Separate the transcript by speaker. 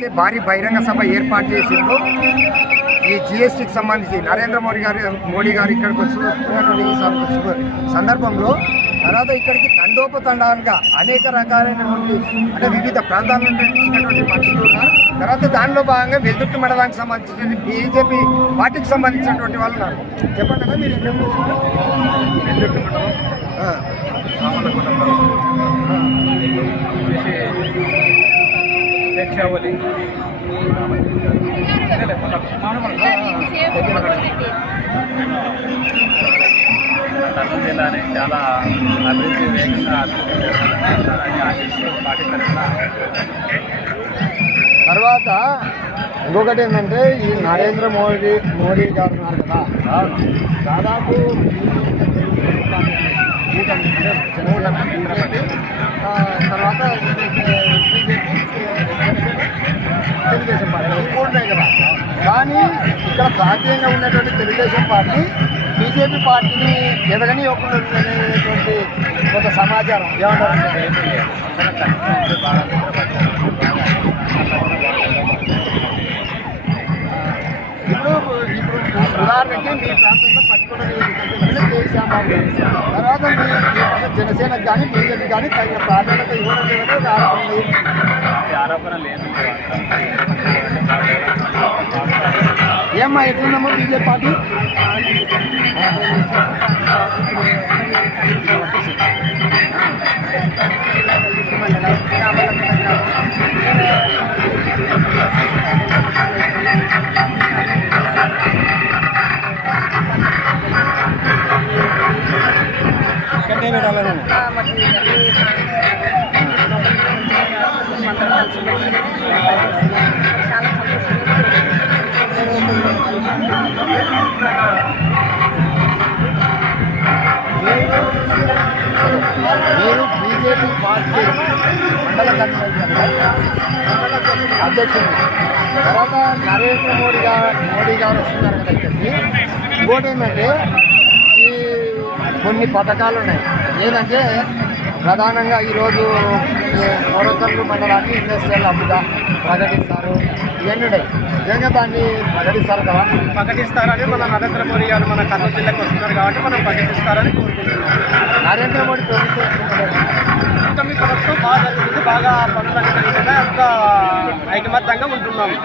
Speaker 1: ఏదైతే భారీ బహిరంగ సభ ఏర్పాటు చేసిందో ఈ జిఎస్టీకి సంబంధించి నరేంద్ర మోడీ గారు మోడీ గారు ఇక్కడికి వస్తున్నటువంటి ఈ సందర్భంలో తర్వాత ఇక్కడికి తండోపతండాలుగా అనేక రకాలైనటువంటి అంటే వివిధ ప్రాంతాల నుండి వచ్చినటువంటి మనుషులు ఉన్నారు. తర్వాత దానిలో భాగంగా వెల్దుర్తి మండలానికి సంబంధించిన బీజేపీ పార్టీకి సంబంధించినటువంటి వాళ్ళు ఉన్నారు. చెప్పండి కదా మీరు ఎక్కడ చూస్తున్నారు? వెల్దుర్తి మండలం.
Speaker 2: శిక్షావళి కర్నూలు జిల్లాని చాలా అభివృద్ధి వేగంగా
Speaker 1: తర్వాత ఇంకొకటి ఏంటంటే ఈ నరేంద్ర మోడీ మోడీ గారు ఉన్నారు కదా దాదాపు తర్వాత ఇక్కడ ప్రాంతీయంగా ఉన్నటువంటి తెలుగుదేశం పార్టీ బీజేపీ పార్టీని ఎదగని అనేటువంటి ఒక సమాచారం. ఏమంటారు? ఇప్పుడు ఇప్పుడు ఉదాహరణకి మీ ప్రాంతంలో పట్టుకున్న కేసీఆర్ తర్వాత మీ మీ జనసేనకు కానీ బీజేపీ కానీ తగిన ప్రాధాన్యత ఇవ్వడం లేదని ఒక ఆరోపణ ఉంది.
Speaker 2: ఈ ఆరోపణలు ఏమీ లేవు
Speaker 1: ఏమ్మా ఎట్లుందమ్మా బీజేపీ పార్టీ ఇక్కడే పెట్టాలను
Speaker 3: చాలా సంతోషంగా
Speaker 1: మీరు బీజేపీ పార్టీ మండల కన్వీనర్ అధ్యక్షుడు. తర్వాత నరేంద్ర మోడీ గారు మోడీ గారు వస్తున్నారు కదండి ఇంకోటి ఏంటంటే ఈ కొన్ని పథకాలు ఉన్నాయి. ఏంటంటే ప్రధానంగా ఈరోజు మొరకల్లు మండలాన్ని ఇండస్ట్రియల్ హబ్గా ప్రకటిస్తారు. ఇవన్నీ నిజంగా దాన్ని ప్రకటిస్తారు కదా?
Speaker 2: ప్రకటిస్తారని మన నరేంద్ర మోడీ గారు మన కర్నూలు జిల్లాకు వస్తున్నారు కాబట్టి మనం ప్రకటిస్తారని కోరుకుంటున్నాం.
Speaker 1: నరేంద్ర మోడీ ప్రభుత్వం
Speaker 2: మీ ప్రభుత్వం బాగా జరుగుతుంది బాగా పనులు జరుగుతున్నాయి అంత ఐకమత్యంగా ఉంటున్నాము.